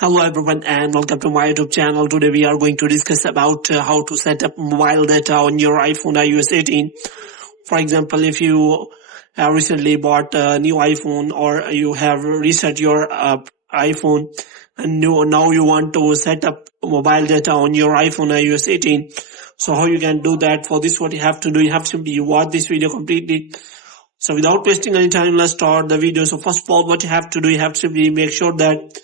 Hello everyone and welcome to my YouTube channel. Today we are going to discuss about how to set up mobile data on your iPhone iOS 18. For example, if you have recently bought a new iPhone or you have reset your iPhone and now you want to set up mobile data on your iPhone iOS 18. So how you can do that? For this, what you have to do, you have to simply watch this video completely. So without wasting any time, let's start the video. So first of all, what you have to do, you have to simply make sure that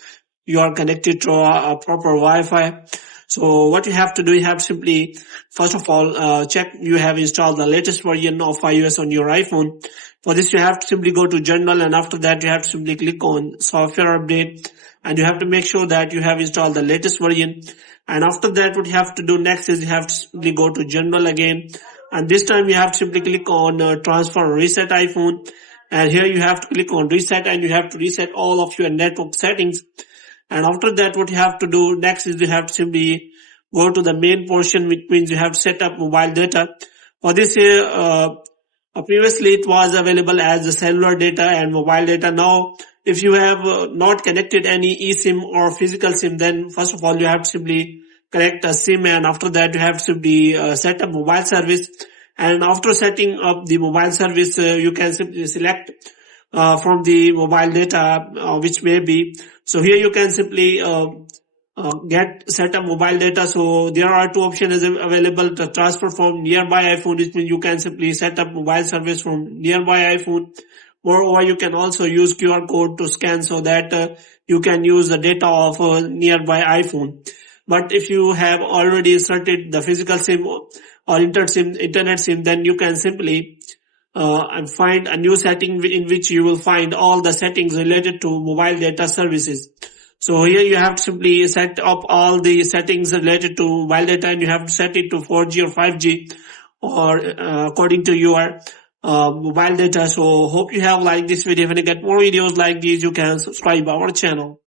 you are connected to a proper Wi-Fi. So what you have to do, you have simply, first of all, check you have installed the latest version of iOS on your iPhone. For this, you have to simply go to General, and after that, you have to simply click on Software Update, and you have to make sure that you have installed the latest version. And after that, what you have to do next is you have to simply go to General again, and this time you have to simply click on Transfer or Reset iPhone. And here you have to click on Reset, and you have to reset all of your network settings. And after that, what you have to do next is you have to simply go to the main portion, which means you have to set up mobile data. For this, previously it was available as the cellular data and mobile data. Now, if you have not connected any eSIM or physical SIM, then first of all, you have to simply connect a SIM, and after that, you have to simply set up mobile service. And after setting up the mobile service, you can simply select from the mobile data, which may be. So here you can simply get set up mobile data. So there are two options available: to transfer from nearby iPhone, which means you can simply set up mobile service from nearby iPhone, or you can also use QR code to scan so that you can use the data of a nearby iPhone. But if you have already inserted the physical SIM or internet SIM, then you can simply and find a new setting in which you will find all the settings related to mobile data services. So here you have to simply set up all the settings related to mobile data, and you have to set it to 4G or 5G or according to your mobile data. So hope you have liked this video. If you get more videos like these, you can subscribe our channel.